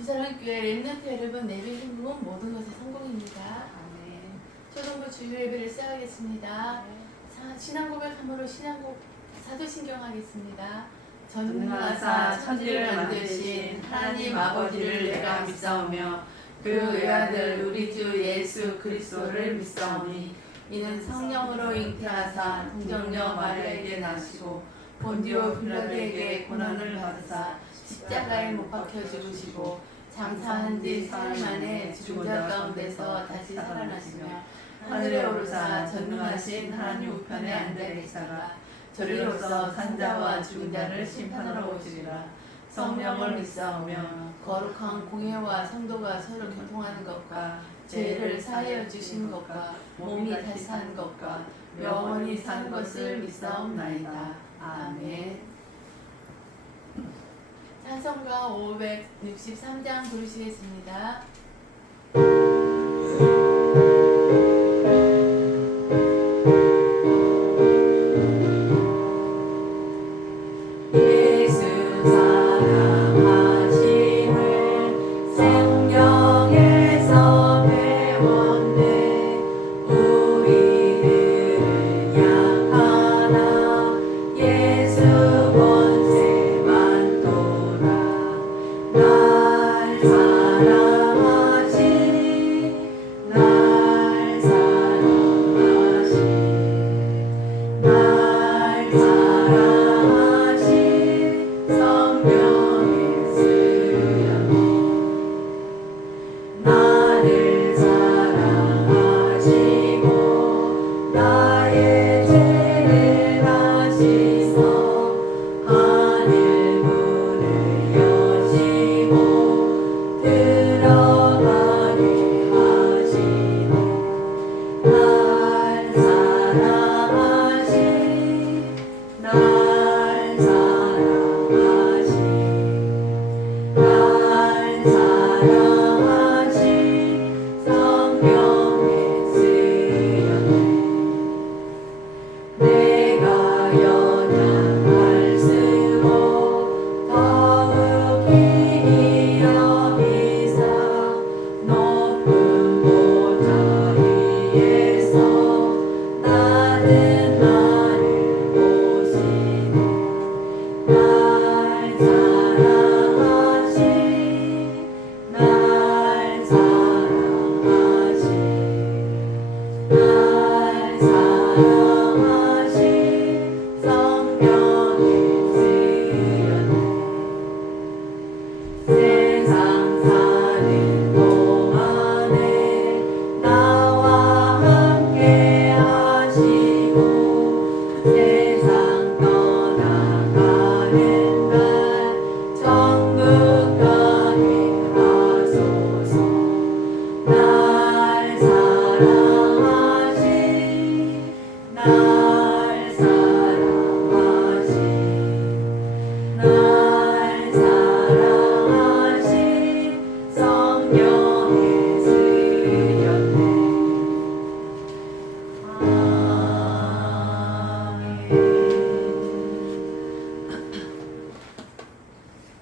주사랑교회 렘넌트 여러분, 예배 행복은 모든 것의 성공입니다. 아멘. 초등부 주일 예배를 시작하겠습니다. 신앙 고백함으로 사도신경하겠습니다. 전능하사 천지를 만드신 하나님 아버지를 내가 믿사오며 그 외아들 우리 주 예수 그리스도를 믿사오니 이는 성령으로 잉태하사 동정녀 마리아에게 나시고 본디오 빌라도에게 고난을 받으사 십자가에 못 박혀 죽으시고 장사한 지 사흘 만에 죽은 자 가운데서 다시 살아나시며 하늘에 오르사 전능하신 하나님 우편에 앉아 계시다가 저리로서 산자와 죽은 자를 심판하러 오시리라. 성령을 믿사오며 거룩한 공예와 성도가 서로 교통하는 것과 죄를 사하여 주신 것과 몸이 다시 사는 것과 영원히 사는 것을 믿사옵나이다. 아멘. 찬송가 563장 부르시겠습니다.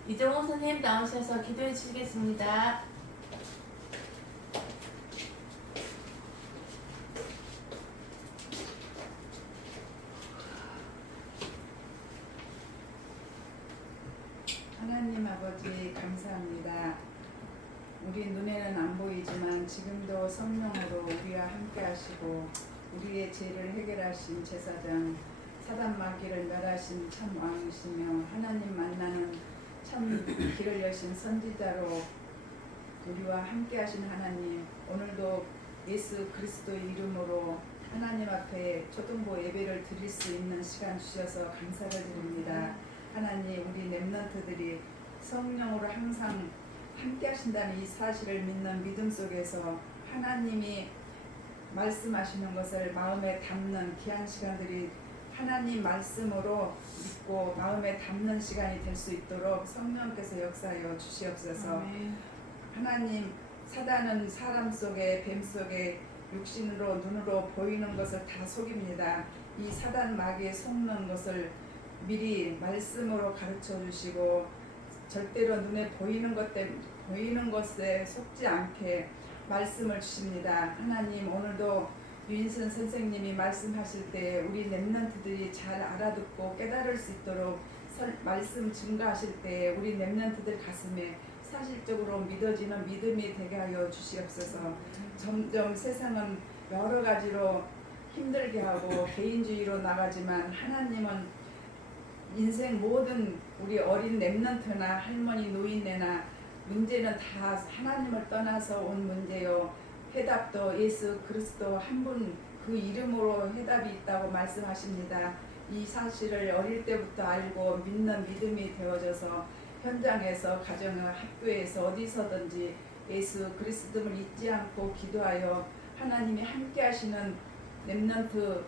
이정호 선생님 나오셔서 기도해 주시겠습니다. 하나님 아버지 감사합니다. 우리 눈에는 안 보이지만 지금도 성령으로 우리와 함께 하시고 우리의 죄를 해결하신 제사장 사단 마귀를 멸하신 참 왕이시며 하나님 만나는 참 길을 여신 선지자로 우리와 함께 하신 하나님, 오늘도 예수 그리스도의 이름으로 하나님 앞에 초등부 예배를 드릴 수 있는 시간 주셔서 감사를 드립니다. 하나님, 우리 렘넌트들이 성령으로 항상 함께 하신다는 이 사실을 믿는 믿음 속에서 하나님이 말씀하시는 것을 마음에 담는 귀한 시간들이 하나님 말씀으로 믿고 마음에 담는 시간이 될 수 있도록 성령께서 역사하여 주시옵소서. 아멘. 하나님, 사단은 사람 속에 뱀 속에 육신으로 눈으로 보이는 것을 다 속입니다. 이 사단 마귀에 속는 것을 미리 말씀으로 가르쳐 주시고 절대로 눈에 보이는 보이는 것에 속지 않게 말씀을 주십니다. 하나님, 오늘도 유인선 선생님이 말씀하실 때 우리 렘넌트들이 잘 알아듣고 깨달을 수 있도록 말씀 증가하실 때 우리 렘넌트들 가슴에 사실적으로 믿어지는 믿음이 되게 하여 주시옵소서. 점점 세상은 여러 가지로 힘들게 하고 개인주의로 나가지만 하나님은 인생 모든 우리 어린 렘넌트나 할머니 노인네나 문제는 다 하나님을 떠나서 온 문제요. 해답도 예수 그리스도 한 분 그 이름으로 해답이 있다고 말씀하십니다. 이 사실을 어릴 때부터 알고 믿는 믿음이 되어져서 현장에서 가정과 학교에서 어디서든지 예수 그리스도를 잊지 않고 기도하여 하나님이 함께 하시는 렘넌트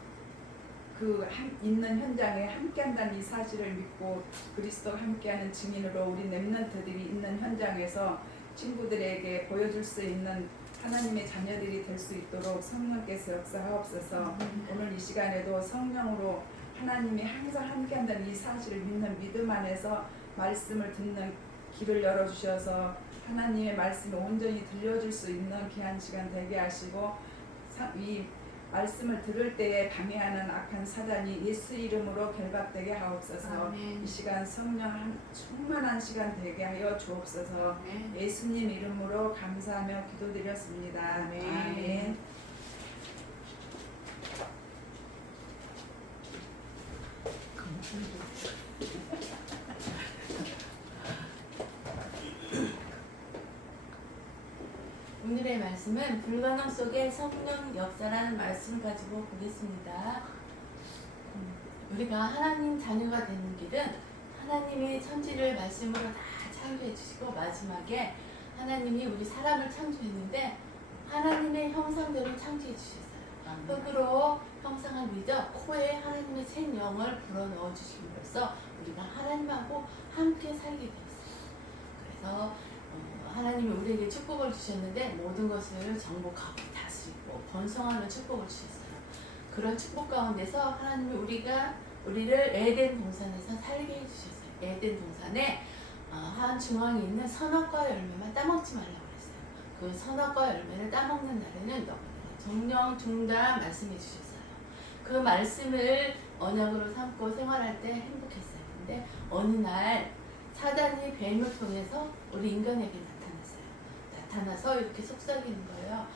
있는 현장에 함께한다는 이 사실을 믿고 그리스도가 함께하는 증인으로 우리 렘넌트들이 있는 현장에서 친구들에게 보여줄 수 있는 하나님의 자녀들이 될 수 있도록 성령께서 역사하옵소서. 오늘 이 시간에도 성령으로 하나님이 항상 함께한다는 이 사실을 믿는 믿음 안에서 말씀을 듣는 길을 열어주셔서 하나님의 말씀을 온전히 들려줄 수 있는 귀한 시간 되게 하시고 이 말씀을 들을 때에 방해하는 악한 사단이 예수 이름으로 결박되게 하옵소서. 아멘. 이 시간 성령 충만한 시간 되게 하여 주옵소서. 아멘. 예수님 이름으로 감사하며 기도드렸습니다. 아멘. 아멘. 오늘의 말씀은 불가능 속의 성령 역사라는 말씀 가지고 보겠습니다. 우리가 하나님 자녀가 되는 길은 하나님이 천지를 말씀으로 다 창조해 주시고 마지막에 하나님이 우리 사람을 창조했는데 하나님의 형상대로 창조해 주셨어요. 흙으로 형상을 빚어 코에 하나님의 생명을 불어넣어 주심으로써 우리가 하나님하고 함께 살게 되었어요. 그래서 하나님이 우리에게 축복을 주셨는데 모든 것을 정복하고 다스리고 번성하는 축복을 주셨어요. 그런 축복 가운데서 하나님이 우리를 에덴 동산에서 살게 해주셨어요. 에덴 동산에 한 중앙에 있는 선악과 열매만 따먹지 말라고 그랬어요. 그 선악과 열매를 따먹는 날에는 정령 죽는다 말씀해 주셨어요. 그 말씀을 언약으로 삼고 생활할 때 행복했어요. 근데 어느 날 사단이 뱀을 통해서 우리 인간에게 나타나서 이렇게 속삭이는 거예요.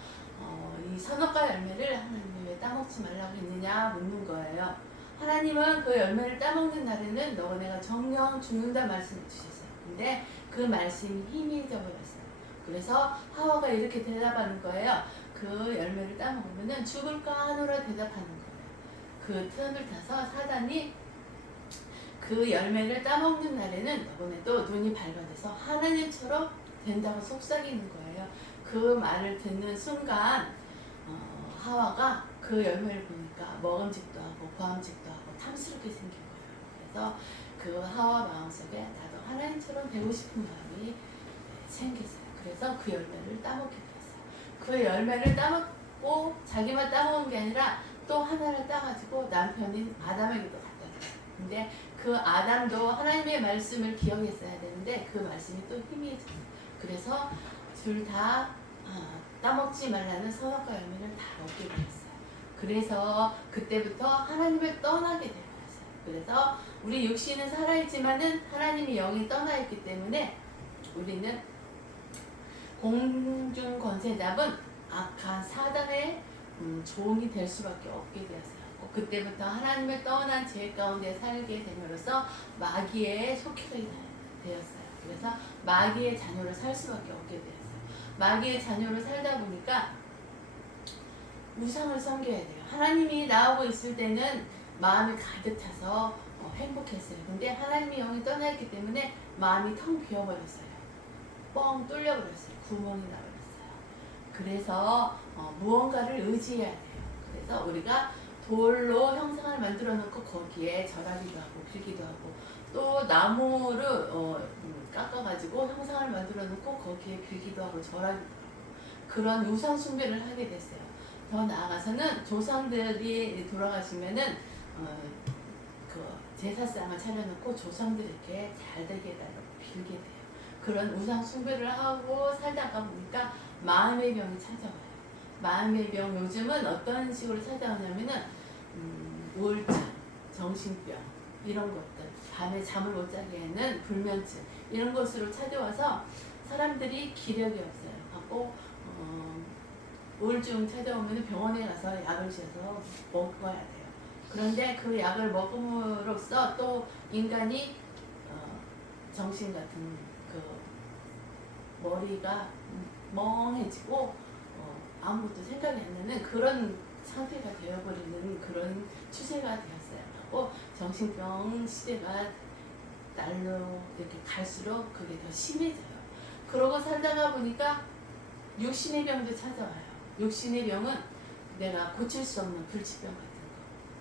이 선악과 열매를 하나님이 왜 따먹지 말라고 했느냐 묻는 거예요. 하나님은 그 열매를 따먹는 날에는 너네가 정령 죽는다 말씀해 주셨어요. 근데 그 말씀이 힘이 잊어버렸어요. 그래서 하와가 이렇게 대답하는 거예요. 그 열매를 따먹으면 죽을까 하노라 대답하는 거예요. 그 틈을 타서 사단이 그 열매를 따먹는 날에는 너네도 눈이 밝아져서 하나님처럼 된다고 속삭이는 거예요. 그 말을 듣는 순간 하와가 그 열매를 보니까 먹음직도 하고 보암직도 하고 탐스럽게 생긴 거예요. 그래서 그 하와 마음속에 나도 하나님처럼 되고 싶은 마음이 생겼어요. 그래서 그 열매를 따먹게 되었어요. 그 열매를 따먹고 자기만 따먹은 게 아니라 또 하나를 따가지고 남편인 아담에게도 갖다 줬어요. 근데 그 아담도 하나님의 말씀을 기억했어야 되는데 그 말씀이 또 힘이 있었어요. 그래서 둘 다 따먹지 말라는 선악과 열매를 다 얻게 되었어요. 그래서 그때부터 하나님을 떠나게 되었어요. 그래서 우리 육신은 살아있지만은 하나님의 영이 떠나있기 때문에 우리는 공중 권세 잡은 악한 사단의 종이 될 수밖에 없게 되었어요. 그때부터 하나님을 떠난 죄 가운데 살게 됨으로써 마귀의 속히가 되었어요. 그래서 마귀의 자녀로 살 수밖에 없게 되었어요. 마귀의 자녀로 살다 보니까 우상을 섬겨야 돼요. 하나님이 나오고 있을 때는 마음이 가득 차서 행복했어요. 근데 하나님의 영이 떠나있기 때문에 마음이 텅 비어버렸어요. 뻥 뚫려버렸어요. 구멍이 나버렸어요. 그래서 무언가를 의지해야 돼요. 그래서 우리가 돌로 형상을 만들어 놓고 거기에 절하기도 하고 빌기도 하고 또 나무를 깎아가지고 형상을 만들어 놓고 거기에 빌기도 하고 절하기도 하고 그런 우상 숭배를 하게 됐어요. 더 나아가서는 조상들이 돌아가시면은 그 제사상을 차려놓고 조상들에게 잘 되게 해달라고 빌게 돼요. 그런 우상 숭배를 하고 살다가 보니까 마음의 병이 찾아와요. 마음의 병 요즘은 어떤 식으로 찾아오냐면은 우울증, 정신병 이런 것들, 밤에 잠을 못 자게 하는 불면증 이런 것으로 찾아와서 사람들이 기력이 없어요. 하고 우울증 찾아오면 병원에 가서 약을 지어서 먹어야 돼요. 그런데 그 약을 먹음으로써 또 인간이 정신 같은 그 머리가 멍해지고 아무것도 생각이 안 나는 그런 상태가 되어버리는 그런 추세가 되었어요. 정신병 시대가 날로 이렇게 갈수록 그게 더 심해져요. 그러고 살다가 보니까 육신의 병도 찾아와요. 육신의 병은 내가 고칠 수 없는 불치병 같은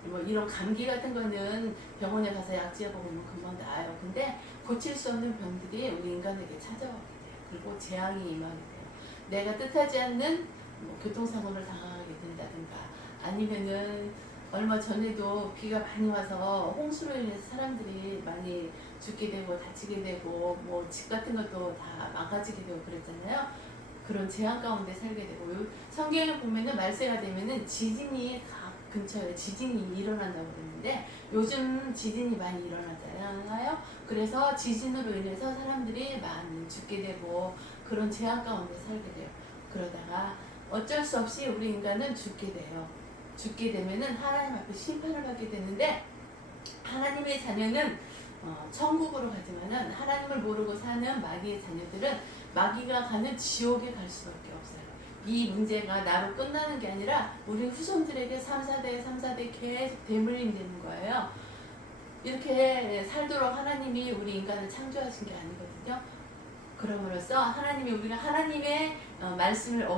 거, 뭐 이런 감기 같은 거는 병원에 가서 약 지어보면 금방 나아요. 근데 고칠 수 없는 병들이 우리 인간에게 찾아오게 돼요. 그리고 재앙이 임하게 돼요. 내가 뜻하지 않는 교통사고를 당하게 된다든가, 아니면은 얼마 전에도 비가 많이 와서 홍수로 인해서 사람들이 많이 죽게 되고 다치게 되고 뭐 집 같은 것도 다 망가지게 되고 그랬잖아요. 그런 재앙 가운데 살게 되고, 성경에 보면은 말세가 되면은 지진이 각 근처에 지진이 일어난다고 그랬는데 요즘 지진이 많이 일어나잖아요. 그래서 지진으로 인해서 사람들이 많이 죽게 되고 그런 재앙 가운데 살게 돼요. 그러다가 어쩔 수 없이 우리 인간은 죽게 돼요. 죽게 되면은 하나님 앞에 심판을 받게 되는데, 하나님의 자녀는 천국으로 가지만은 하나님을 모르고 사는 마귀의 자녀들은 마귀가 가는 지옥에 갈 수밖에 없어요. 이 문제가 나로 끝나는 게 아니라 우리 후손들에게 3사대 계속 대물림 되는 거예요. 이렇게 살도록 하나님이 우리 인간을 창조하신 게 아니거든요. 그럼으로써 하나님이 우리가 하나님의 말씀을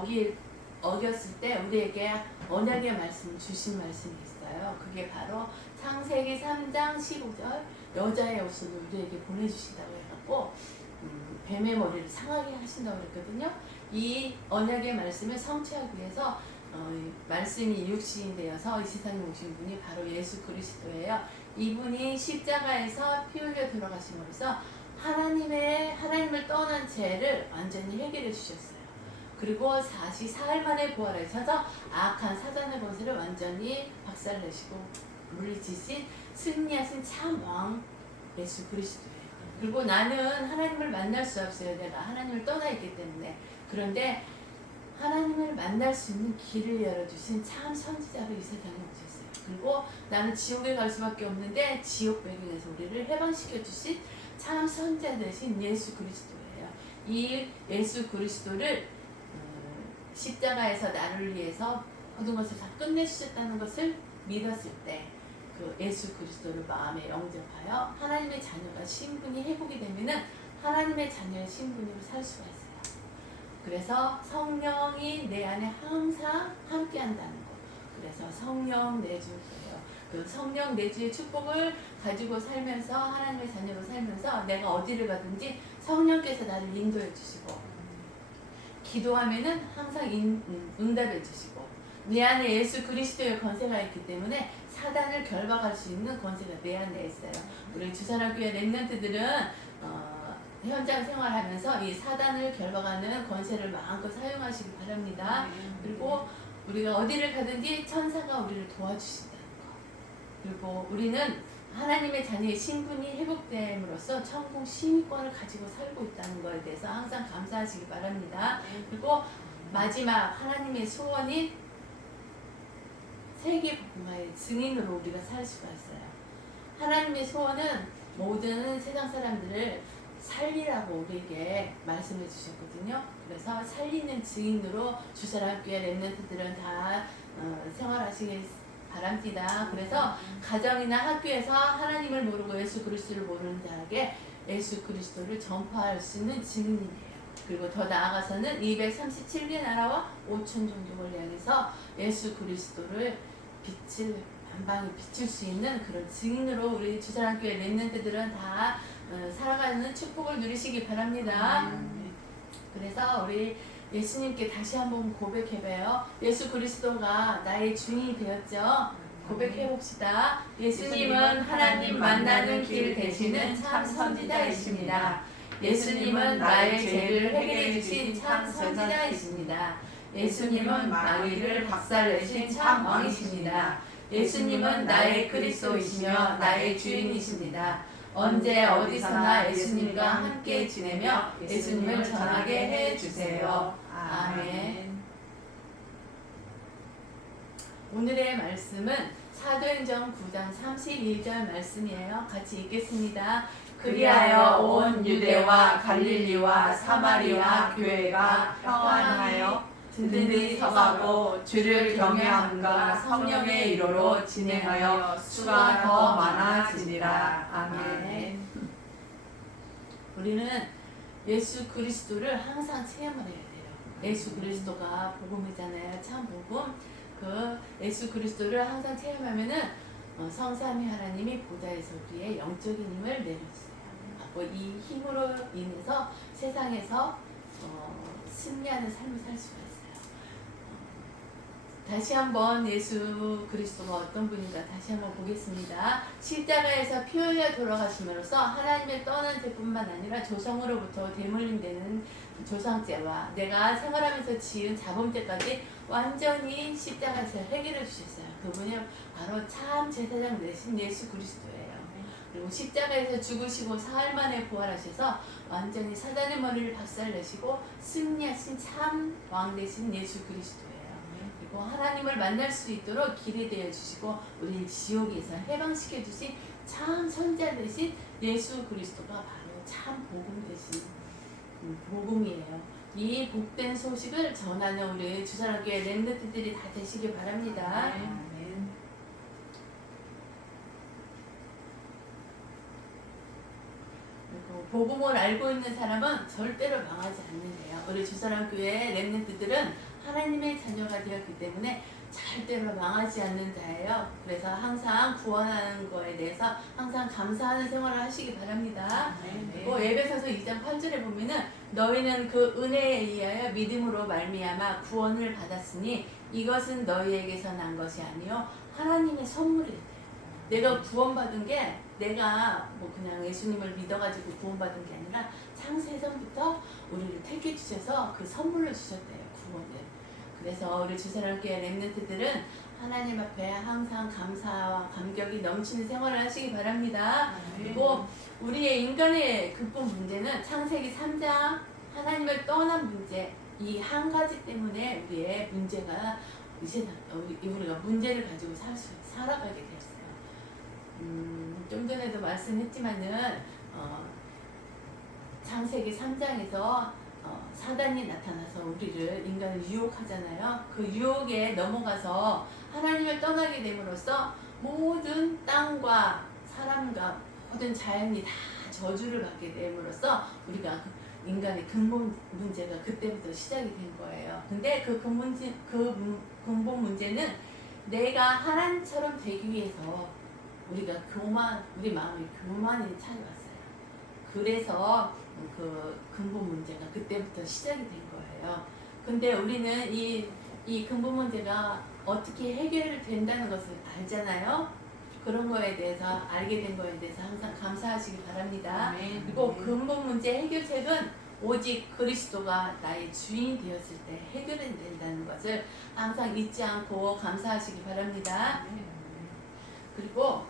어겼을 때 우리에게 언약의 말씀 주신 말씀이 있어요. 그게 바로 창세기 3장 15절 여자의 옷을 우리에게 보내주신다고 해갖고 뱀의 머리를 상하게 하신다고 그랬거든요. 이 언약의 말씀을 성취하기 위해서 말씀이 육신이 되어서 이 세상에 오신 분이 바로 예수 그리스도예요. 이분이 십자가에서 피 흘려 돌아가심으로써 하나님을 떠난 죄를 완전히 해결해 주셨어요. 그리고 44일 만에 부활하셔서 악한 사단의 권세를 완전히 박살내시고 물리치신 승리하신 참 왕 예수 그리스도예요. 그리고 나는 하나님을 만날 수 없어요. 내가 하나님을 떠나 있기 때문에. 그런데 하나님을 만날 수 있는 길을 열어주신 참 선지자로 이 세상에 오셨어요. 그리고 나는 지옥에 갈 수밖에 없는데 지옥 배경에서 우리를 해방시켜 주신 참 선지자 되신 예수 그리스도예요. 이 예수 그리스도를 십자가에서 나를 위해서 모든 것을 다 끝내주셨다는 것을 믿었을 때 그 예수 그리스도를 마음에 영접하여 하나님의 자녀가 신분이 회복이 되면은 하나님의 자녀의 신분으로 살 수가 있어요. 그래서 성령이 내 안에 항상 함께 한다는 거. 그래서 성령 내주 거예요. 그 성령 내주의 축복을 가지고 살면서 하나님의 자녀로 살면서 내가 어디를 가든지 성령께서 나를 인도해 주시고, 기도하면은 항상 응답해 주시고, 내 안에 예수 그리스도의 권세가 있기 때문에 사단을 결박할 수 있는 권세가 내 안에 있어요. 우리 주산학교의 랩런트들은 현장 생활하면서 이 사단을 결박하는 권세를 마음껏 사용하시기 바랍니다. 그리고 우리가 어디를 가든지 천사가 우리를 도와주신다는 거. 그리고 우리는 하나님의 자녀의 신분이 회복됨으로써 천국 시민권을 가지고 살고 있다는 것에 대해서 항상 감사하시기 바랍니다. 그리고 마지막 하나님의 소원인 세계복음화의 증인으로 우리가 살 수가 있어요. 하나님의 소원은 모든 세상 사람들을 살리라고 우리에게 말씀해 주셨거든요. 그래서 살리는 증인으로 주사랑교회 랩런트들은 다 생활하시길 바랍니다. 그래서 가정이나 학교에서 하나님을 모르고 예수 그리스도를 모르는 자에게 예수 그리스도를 전파할 수 있는 증인이에요. 그리고 더 나아가서는 237개 나라와 5천 종족을 향해서 예수 그리스도를 만방에 비출 수 있는 그런 증인으로 우리 주사랑교회 랩런트들은 다 살아가는 축복을 누리시기 바랍니다. 그래서 우리 예수님께 다시 한번 고백해봐요. 예수 그리스도가 나의 주인이 되었죠. 고백해봅시다. 예수님은 하나님 만나는 길 되시는 참 선지자이십니다. 예수님은 나의 죄를 해결해 주신 참 선지자이십니다. 예수님은 마귀를 박살내신 참 왕이십니다. 예수님은 나의 그리스도이시며 나의 주인이십니다. 언제 어디서나 예수님과 함께 지내며 예수님을 전하게 해 주세요. 아멘. 오늘의 말씀은 사도행전 9장 31절 말씀이에요. 같이 읽겠습니다. 그리하여 온 유대와 갈릴리와 사마리아 교회가 평안하여 든든히 서가고 주를 경외함과 성령의 이로로 진행하여 수가 더 많아지니라. 아멘. 우리는 예수 그리스도를 항상 체험을 해야 돼요. 예수 그리스도가 복음이잖아요. 참 복음. 그 예수 그리스도를 항상 체험하면은 성삼위 하나님이 보좌에서 우리의 영적인 힘을 내려주세요. 이 힘으로 인해서 세상에서 승리하는 삶을 살 수가 있어요. 다시 한번 예수 그리스도가 어떤 분인가 다시 한번 보겠습니다. 십자가에서 피 흘려 돌아가심으로써 하나님을 떠난 죄뿐만 아니라 조상으로부터 대물림되는 조상죄와 내가 생활하면서 지은 자범죄까지 완전히 십자가에서 해결해 주셨어요. 그분이 바로 참 제사장 되신 예수 그리스도예요. 그리고 십자가에서 죽으시고 사흘 만에 부활하셔서 완전히 사단의 머리를 박살내시고 승리하신 참 왕 되신 예수 그리스도예요. 그리고 하나님을 만날 수 있도록 길이 되어 주시고 우리 지옥에서 해방시켜 주신 참 선지자 되신 예수 그리스도가 바로 참 복음 되신 복음이에요. 이 복된 소식을 전하는 우리 주사랑교회 렘넌트들이 다 되시길 바랍니다. 아멘. 그리고 복음을 알고 있는 사람은 절대로 망하지 않는데요. 우리 주사랑교회 렘넌트들은 하나님의 자녀가 되었기 때문에 절대로 망하지 않는 자예요. 그래서 항상 구원하는 거에 대해서 항상 감사하는 생활을 하시기 바랍니다. 그리고 에베소서 2장 8절에 보면은 너희는 그 은혜에 의하여 믿음으로 말미암아 구원을 받았으니 이것은 너희에게서 난 것이 아니요 하나님의 선물이에요. 내가 구원받은 게 내가 뭐 그냥 예수님을 믿어가지고 구원받은 게 아니라 창세전부터 우리를 택해 주셔서 그 선물로 주셨대요. 구원을. 그래서 우리 주사랑교회 렘넌트들은 하나님 앞에 항상 감사와 감격이 넘치는 생활을 하시기 바랍니다. 그리고 우리의 인간의 근본 문제는 창세기 3장 하나님을 떠난 문제 이 한 가지 때문에 우리의 문제가 이제 우리가 문제를 가지고 살아가게 되었어요. 좀 전에도 말씀했지만은 창세기 3장에서 사단이 나타나서 우리를 인간을 유혹하잖아요. 그 유혹에 넘어가서 하나님을 떠나게 됨으로써 모든 땅과 사람과 모든 자연이 다 저주를 받게 됨으로써 우리가 인간의 근본 문제가 그때부터 시작이 된 거예요. 근데 그 근본 문제는 내가 하나님처럼 되기 위해서 우리 마음에 교만이 찾아왔어요. 그래서 그 근본 문제가 그때부터 시작이 된 거예요. 근데 우리는 이 근본 문제가 어떻게 해결된다는 것을 알잖아요. 그런 거에 대해서 알게 된 거에 대해서 항상 감사하시기 바랍니다. 그리고 근본 문제 해결책은 오직 그리스도가 나의 주인 되었을 때 해결된다는 것을 항상 잊지 않고 감사하시기 바랍니다. 그리고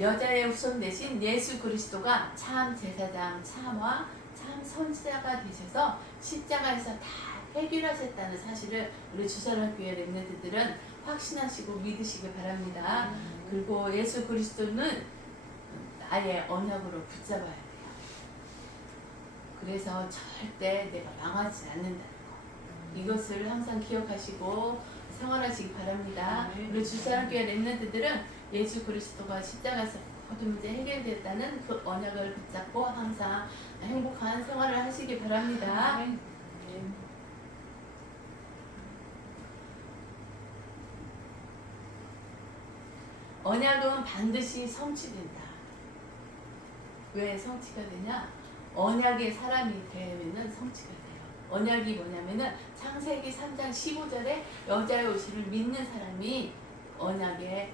여자의 후손 대신 예수 그리스도가 참 제사장, 참와 참 선지자가 되셔서 십자가에서 다 해결하셨다는 사실을 우리 주사랑교회 렘넌트들은 확신하시고 믿으시기 바랍니다. 그리고 예수 그리스도는 나의 언약으로 붙잡아야 돼요. 그래서 절대 내가 망하지 않는다는 거. 이것을 항상 기억하시고 생활하시기 바랍니다. 우리 주사랑교회 렘넌트들은 예수 그리스도가 십자가에서 모든 문제 해결됐다는 그 언약을 붙잡고 항상 행복한 생활을 하시기 바랍니다. 언약은 반드시 성취된다. 왜 성취가 되냐? 언약의 사람이 되면은 성취가 돼요. 언약이 뭐냐면은 창세기 3장 15절에 여자의 옷을 믿는 사람이 언약의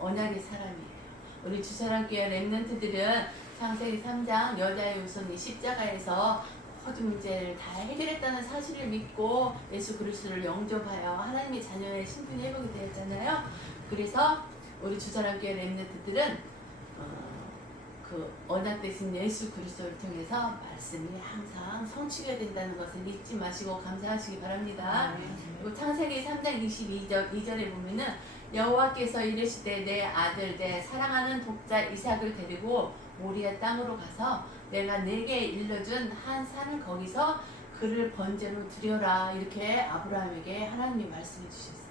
사람이에요. 우리 주사랑교회 렘넌트들은 창세기 3장 여자의 후손이 십자가에서 모든 문제를 다 해결했다는 사실을 믿고 예수 그리스도를 영접하여 하나님의 자녀의 신분이 회복이 되었잖아요. 그래서 우리 주사랑교회 렘넌트들은 그 언약 대신 예수 그리스도를 통해서 말씀이 항상 성취가 된다는 것을 잊지 마시고 감사하시기 바랍니다. 그리고 창세기 3장 2절에 보면은 여호와께서 이르시되 내 아들 내 사랑하는 독자 이삭을 데리고 모리아 땅으로 가서 내가 내게 일러준 한 산을 거기서 그를 번제로 드려라. 이렇게 아브라함에게 하나님이 말씀해 주셨어요.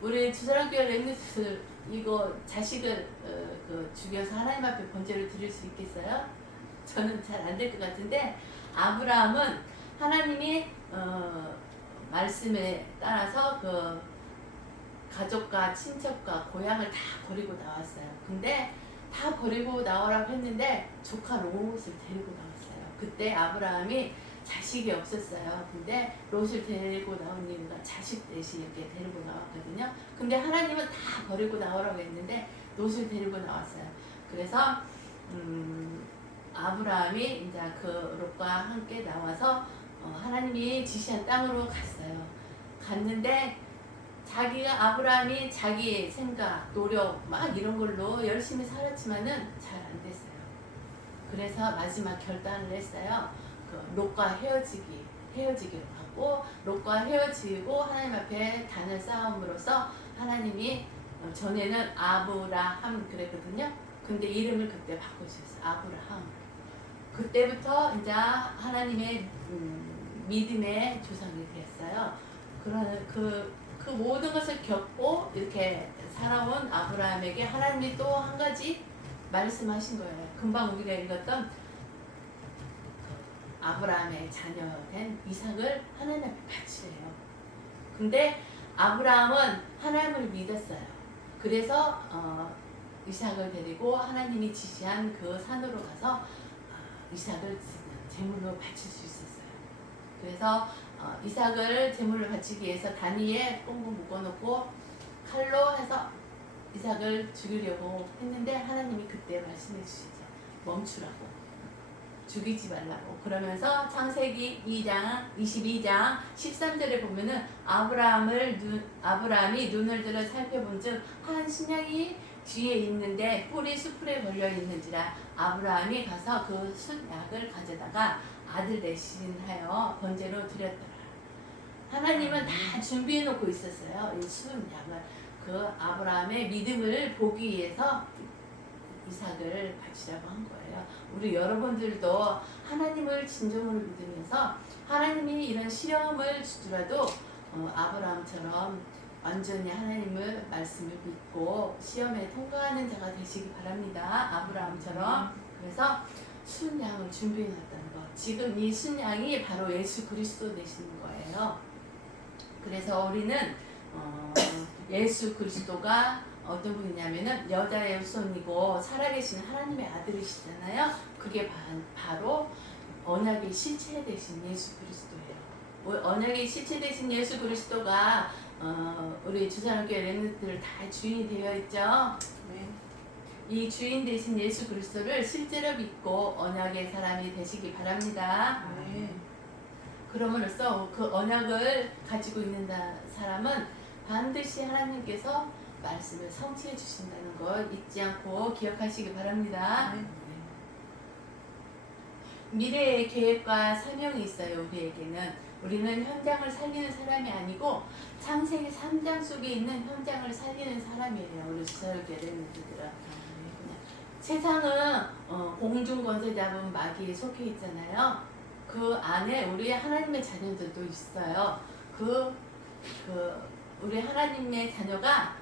우리 주사랑교회 렘넌트 이거 자식을 죽여서 하나님 앞에 번제로 드릴 수 있겠어요? 저는 잘 안 될 것 같은데 아브라함은 하나님이 말씀에 따라서 그 가족과 친척과 고향을 다 버리고 나왔어요. 근데 다 버리고 나오라고 했는데 조카 롯을 데리고 나왔어요. 그때 아브라함이 자식이 없었어요. 근데 롯을 데리고 나온 이유가 자식 대신 이렇게 데리고 나왔거든요. 근데 하나님은 다 버리고 나오라고 했는데 롯을 데리고 나왔어요. 그래서 아브라함이 이제 그 롯과 함께 나와서 하나님이 지시한 땅으로 갔어요. 갔는데 자기가 아브라함이 자기 생각, 노력 막 이런 걸로 열심히 살았지만은 잘 안 됐어요. 그래서 마지막 결단을 했어요. 그 롯과 헤어지기로 하고 롯과 헤어지고 하나님 앞에 단을 쌓음으로써 하나님이 전에는 아브라함 그랬거든요. 근데 이름을 그때 바꾸셨어요. 아브라함. 그때부터 이제 하나님의 믿음의 조상이 되었어요. 그런 그 모든 것을 겪고 이렇게 살아온 아브라함에게 하나님이 또 한 가지 말씀하신 거예요. 금방 우리가 읽었던 아브라함의 자녀된 이삭을 하나님 앞에 바치래요. 근데 아브라함은 하나님을 믿었어요. 그래서 이삭을 데리고 하나님이 지시한 그 산으로 가서 이삭을 제물로 바칠 수 있었어요. 그래서 이삭을 제물로 바치기 위해서 다니에 꽁꽁 묶어놓고 칼로 해서 이삭을 죽이려고 했는데 하나님이 그때 말씀해 주시죠. 멈추라고. 죽이지 말라고. 그러면서 창세기 22장 13절에 보면은 아브라함이 눈을 들어 살펴본즉 한 신양이 뒤에 있는데 뿔이 수풀에 걸려 있는지라 아브라함이 가서 그 순양을 가져다가 아들 대신하여 번제로 드렸더라. 하나님은 다 준비해 놓고 있었어요. 이 순양을 그 아브라함의 믿음을 보기 위해서 이삭을 바치라고 한 거예요. 우리 여러분들도 하나님을 진정으로 믿으면서 하나님이 이런 시험을 주더라도 아브라함처럼 완전히 하나님을 말씀을 믿고 시험에 통과하는 자가 되시기 바랍니다. 아브라함처럼. 그래서 순양을 준비해 놨다는 거. 지금 이 순양이 바로 예수 그리스도 되시는 거예요. 그래서 우리는 예수 그리스도가 어떤 분이냐면은 여자의 후손이고 살아계신 하나님의 아들이시잖아요. 그게 바로 언약의 실체 되신 예수 그리스도예요. 언약의 실체 되신 예수 그리스도가 우리 주사랑교회 렘넌트들 다 주인이 되어 있죠. 네. 이 주인 되신 예수 그리스도를 실제로 믿고 언약의 사람이 되시기 바랍니다. 네. 그럼으로써 그 언약을 가지고 있는 사람은 반드시 하나님께서 말씀을 성취해 주신다는 걸 잊지 않고 기억하시기 바랍니다. 네. 미래의 계획과 사명이 있어요. 우리에게는. 우리는 현장을 살리는 사람이 아니고 창세기 3장 속에 있는 현장을 살리는 사람이에요. 우리 주사랑교회 렘넌트들은. 세상은 공중 권세 잡은 마귀에 속해 있잖아요. 그 안에 우리 하나님의 자녀들도 있어요. 우리 하나님의 자녀가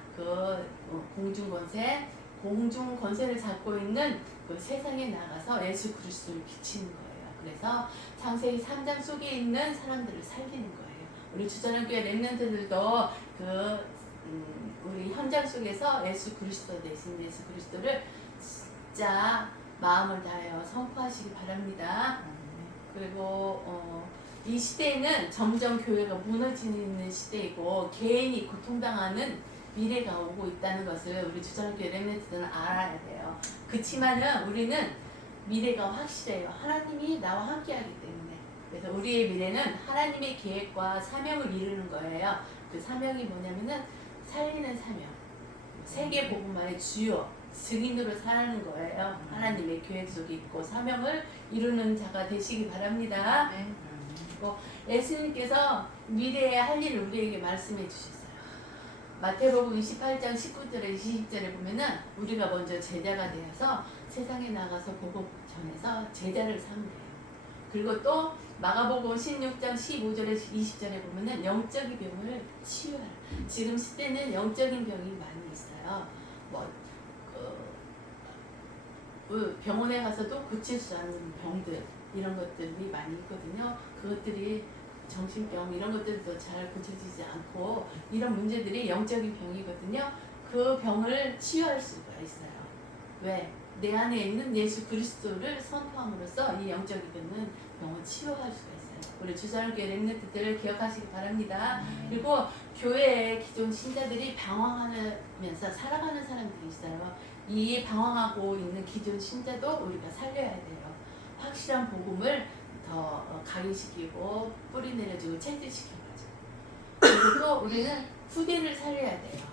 공중 권세를 잡고 있는 그 세상에 나가서 예수 그리스도를 비치는 거예요. 그래서 창세기 3장 속에 있는 사람들을 살리는 거예요. 우리 주사랑교회 렘넌트들도 우리 현장 속에서 예수 그리스도 대신 예수 그리스도를 진짜 마음을 다하여 선포하시기 바랍니다. 그리고 이 시대에는 점점 교회가 무너지는 시대이고 개인이 고통당하는 미래가 오고 있다는 것을 우리 주사랑교회 렘넌트들은 알아야 돼요. 있어요. 그치만은 우리는 미래가 확실해요. 하나님이 나와 함께하기 때문에. 그래서 우리의 미래는 하나님의 계획과 사명을 이루는 거예요. 그 사명이 뭐냐면은 살리는 사명. 세계 복음만의 주요 증인으로 살아가는 거예요. 하나님의 계획 속에 있고 사명을 이루는 자가 되시기 바랍니다. 그리고 예수님께서 미래에 할 일을 우리에게 말씀해 주셨어요. 마태복음 28장 19절에 20절에 보면은 우리가 먼저 제자가 되어서 세상에 나가서 복음 전해서 제자를 삼으래요. 그리고 또 마가복음 16장 15절에 20절에 보면은 영적인 병을 치유하라. 지금 시대는 영적인 병이 많이 있어요. 병원에 가서도 고칠 수 없는 병들 이런 것들이 많이 있거든요. 그것들이 정신병 이런 것들도 잘 고쳐지지 않고 이런 문제들이 영적인 병이거든요. 그 병을 치유할 수가 있어요. 왜? 내 안에 있는 예수 그리스도를 선포함으로써 이 영적인 병을 치유할 수가 있어요. 우리 주사랑교회 렘넌트들 기억하시기 바랍니다. 그리고 교회에 기존 신자들이 방황하면서 살아가는 사람들이 있어요. 이 방황하고 있는 기존 신자도 우리가 살려야 돼요. 확실한 복음을 더 각인시키고 뿌리 내려주고 체질시켜가지고. 그리고 또 우리는 후대를 살려야 돼요.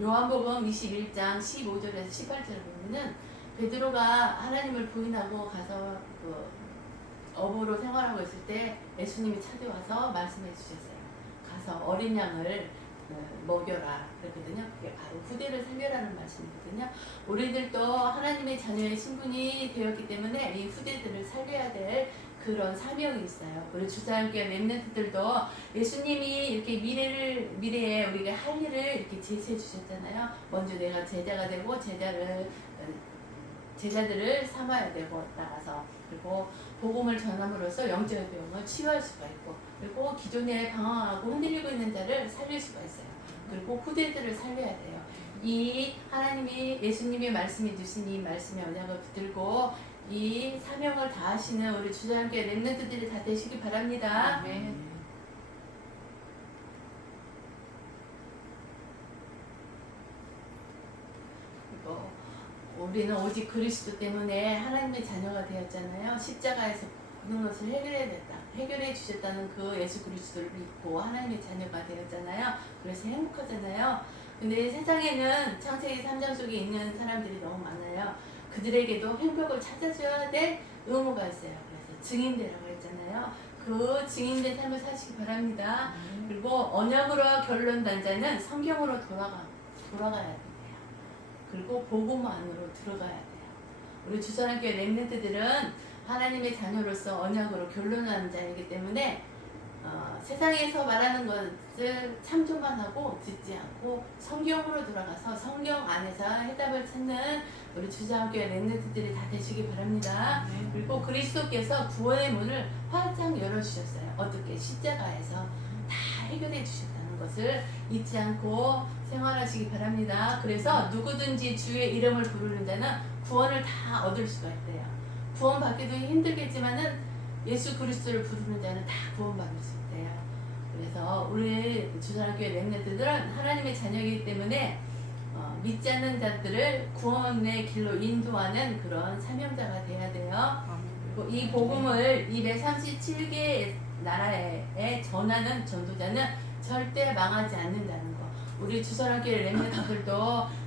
요한복음 21장 15절에서 18절을 보면은 베드로가 하나님을 부인하고 가서 어부로 생활하고 있을 때 예수님이 찾아와서 말씀해 주셨어요. 가서 어린 양을 먹여라 그랬거든요. 그게 바로 후대를 살려라는 말씀이거든요. 우리들도 하나님의 자녀의 신분이 되었기 때문에 이 후대들을 살려야 될 그런 사명이 있어요. 우리 주사함께 렘넌트들도 예수님이 이렇게 미래에 우리가 할 일을 이렇게 제시해 주셨잖아요. 먼저 내가 제자가 되고 제자들을 삼아야 되고 따라서 그리고 복음을 전함으로써 영적인 병을 치유할 수가 있고 그리고 기존에 방황하고 흔들리고 있는 자를 살릴 수가 있어요. 그리고 후대들을 살려야 돼요. 이 하나님이 예수님이 말씀해 주신 이 말씀의 언약을 붙들고 이 사명을 다하시는 우리 주사함께 렘넌트들이 다 되시기 바랍니다. 그리고 우리는 오직 그리스도 때문에 하나님의 자녀가 되었잖아요. 십자가에서 모든 것을 해결해 주셨다는 그 예수 그리스도를 믿고 하나님의 자녀가 되었잖아요. 그래서 행복하잖아요. 근데 세상에는 창세기 3장 속에 있는 사람들이 너무 많아요. 그들에게도 행복을 찾아줘야 될 의무가 있어요. 그래서 증인되라고 했잖아요. 그 증인된 삶을 사시기 바랍니다. 그리고 언약으로 결론 난 자는 성경으로 돌아가야 돼요. 그리고 복음 안으로 들어가야 돼요. 우리 주사랑교회 렘넌트들은 하나님의 자녀로서 언약으로 결론난 자이기 때문에 세상에서 말하는 것을 참조만 하고 듣지 않고 성경으로 돌아가서 성경 안에서 해답을 찾는 우리 주사함교회 렘넌트들이 다 되시기 바랍니다. 그리고 그리스도께서 구원의 문을 활짝 열어주셨어요. 어떻게? 십자가에서 다 해결해 주셨다는 것을 잊지 않고 생활하시기 바랍니다. 그래서 누구든지 주의 이름을 부르는 자는 구원을 다 얻을 수가 있대요. 구원받기도 힘들겠지만은 예수 그리스도를 부르는 자는 다 구원받을 수 있대요. 그래서 우리 주사랑교회 렘넌트들은 하나님의 자녀이기 때문에 믿지 않는 자들을 구원의 길로 인도하는 그런 사명자가 돼야 돼요. 그리고 이 복음을 237개의 나라에 전하는 전도자는 절대 망하지 않는다는 거. 우리 주사랑교회 렘넌트들도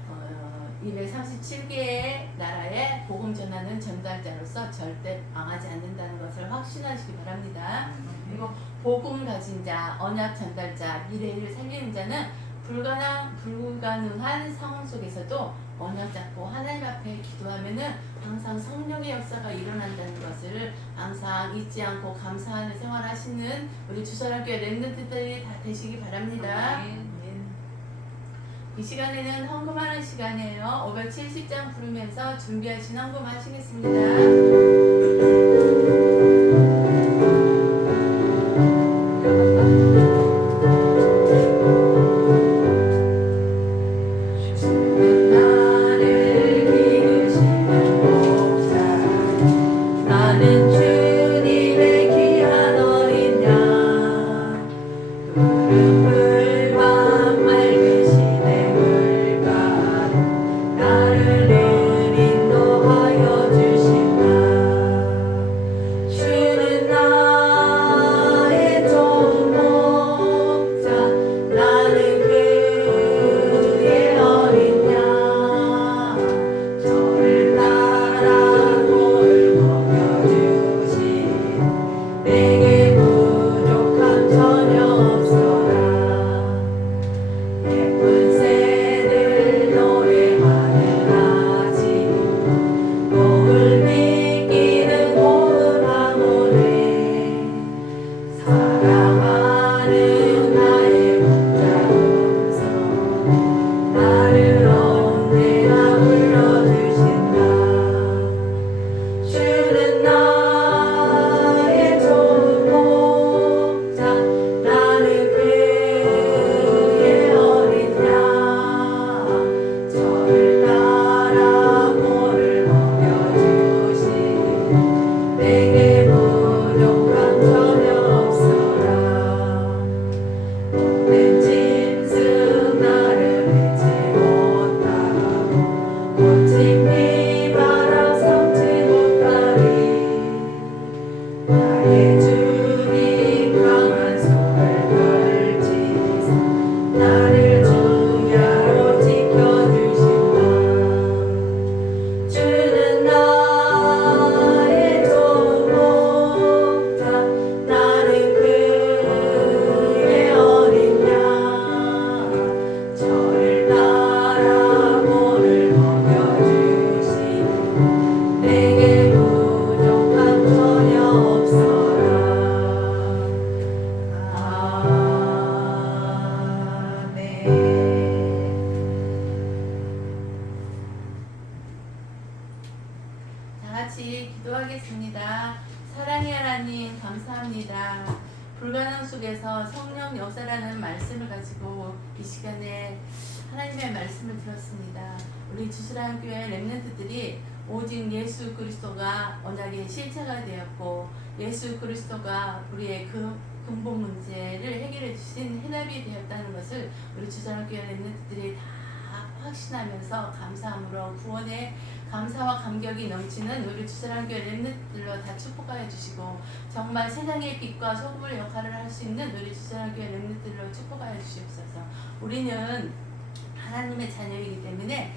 237개의 나라에 복음 전하는 전달자로서 절대 망하지 않는다는 것을 확신하시기 바랍니다. 그리고 복음 가진 자, 언약 전달자, 미래를 살리는 자는 불가능한 상황 속에서도 언약 잡고 하나님 앞에 기도하면은 항상 성령의 역사가 일어난다는 것을 항상 잊지 않고 감사하는 생활하시는 우리 주사랑교회 렘넌트들이 다 되시기 바랍니다. 이 시간에는 헌금하는 시간이에요. 570장 부르면서 준비하신 헌금 하시겠습니다. 나를 사랑하는 나의 목자로서 나를 언제나 불러주신다. 주는 나의 좋은 목자, 나는 그의 어린 양. 저를 따라 모를 먹여주시 내게 부족함 전혀 없어라. 모든 짐승 나를 잊지 못하고 거친 비바람 삼지 못하리. 나의 주님 강한 손을 펼치사 나를 주야로 지켜주신다. 주는 나의 좋은 목자, 나는 그의 어린 양. 저를 따라 모를 먹여주시니 내게 부족함 전혀 없어라. 아멘. 다 같이 기도하겠습니다. 사랑의 하나님 감사합니다. 불가능 속에서 성령 역사라는 말씀을 가지고 이 시간에 하나님의 말씀을 들었습니다. 우리 주스라는 교회 렘넌트들이 오직 예수 그리스도가 언약의 실체가 되었고 예수 그리스도가 우리의 그 근본 문제를 해결해 주신 해답이 되었다는 것을 우리 주스라는 교회 렘넌트들이 다 확신하면서 감사함으로 구원의 감사와 감격이 넘치는 우리 주사랑 교회 렘넌트들로 다 축복하여 주시고 정말 세상의 빛과 소금의 역할을 할 수 있는 우리 주사랑 교회 렘넌트들로 축복하여 주시옵소서. 우리는 하나님의 자녀이기 때문에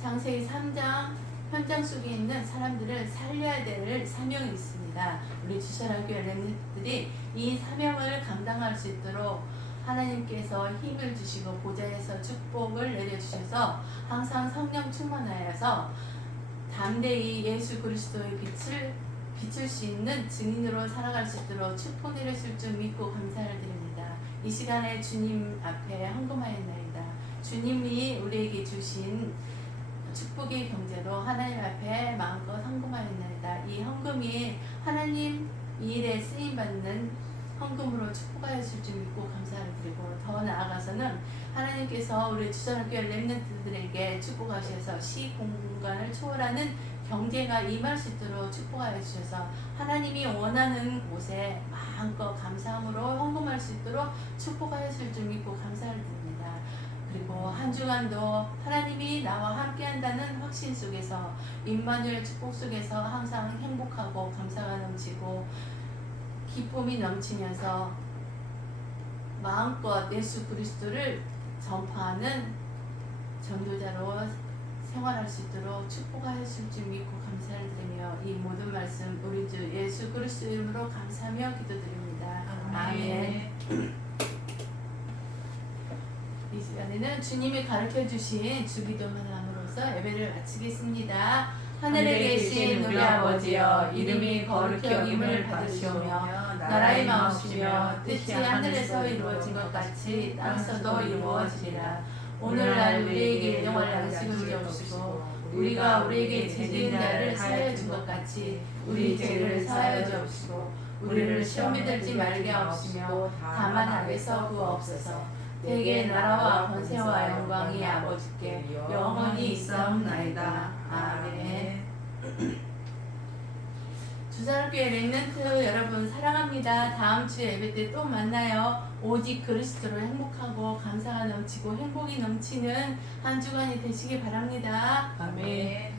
창세기 3장 현장 속에 있는 사람들을 살려야 될 사명이 있습니다. 우리 주사랑 교회 렘넌트들이 이 사명을 감당할 수 있도록 하나님께서 힘을 주시고 보좌에서 축복을 내려주셔서 항상 성령 충만하여서 담대히 예수 그리스도의 빛을 비출 수 있는 증인으로 살아갈 수 있도록 축복 내려줄 줄 믿고 감사를 드립니다. 이 시간에 주님 앞에 헌금하였나이다. 주님이 우리에게 주신 축복의 경제로 하나님 앞에 마음껏 헌금하였나이다. 이 헌금이 하나님 일에 쓰임받는 헌금으로 축복하여 줄 줄 믿고 감사를 드리고 더 나아가서는 하나님께서 우리 주선학교회 렘넌트들에게 축복하셔서 시 공간을 초월하는 경제가 임할 수 있도록 축복하여 주셔서 하나님이 원하는 곳에 마음껏 감사함으로 헌금할 수 있도록 축복하여 줄 줄 믿고 감사를 드립니다. 그리고 한 주간도 하나님이 나와 함께한다는 확신 속에서 임마누엘 축복 속에서 항상 행복하고 감사가 넘치고 기쁨이 넘치면서 마음껏 예수 그리스도를 전파하는 전도자로 생활할 수 있도록 축복하였을 줄 믿고 감사를 드리며 이 모든 말씀 우리 주 예수 그리스도 이름으로 감사하며 기도드립니다. 아멘. 이 시간에는 주님이 가르쳐 주신 주기도만 함으로써 예배를 마치겠습니다. 하늘에 계신 우리 아버지여 이름이 거룩히 여김을 받으시오며 나라의 마옵시며 뜻이 하늘에서 이루어진 것 같이 땅에서도 이루어지리라. 오늘날 우리에게 일용할 양식을 주옵시고 우리가 우리에게 죄진 자를 사하여 준 것 같이 우리 죄를 사하여 주옵시고 우리를 시험에 들지 말게 하옵시며 다만 악에서 구하옵소서. 대개 나라와 권세와 영광이 아버지께 영원히 있사옵나이다. 아멘. 주사랑교회 렘넌트 여러분 사랑합니다. 다음 주 예배 때 또 만나요. 오직 그리스도로 행복하고 감사가 넘치고 행복이 넘치는 한 주간이 되시기 바랍니다. 아멘.